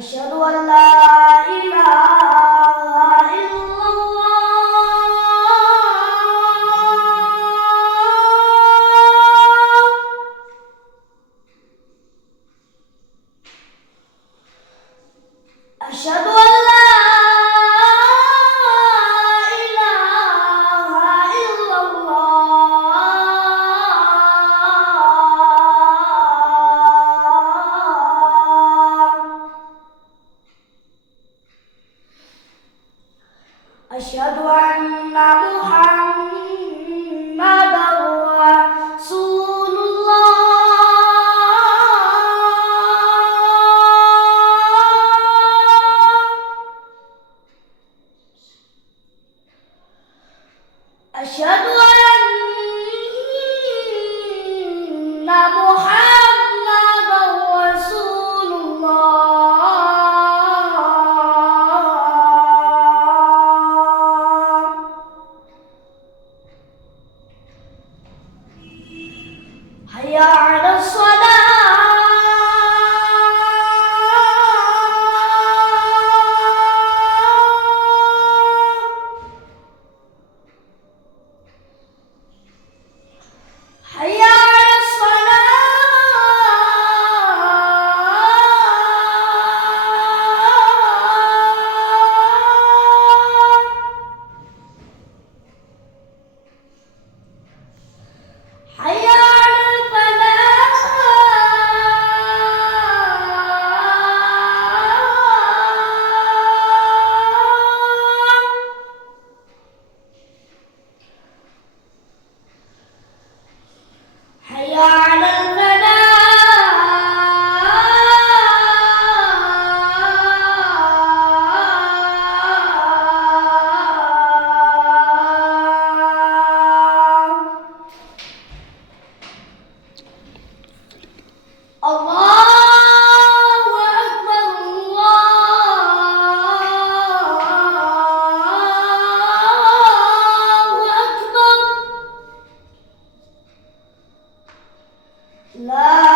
أشهد أن لا إله إلا الله. أشهد أن لا إله إلا الله. أشهد أن محمدًا رسول الله. أشهد أن محمدًا رسول الله. حي على الصلاة. حي على الصلاة. حي على الفلاح. حي على الفلاح. الله أكبر. الله أكبر. لا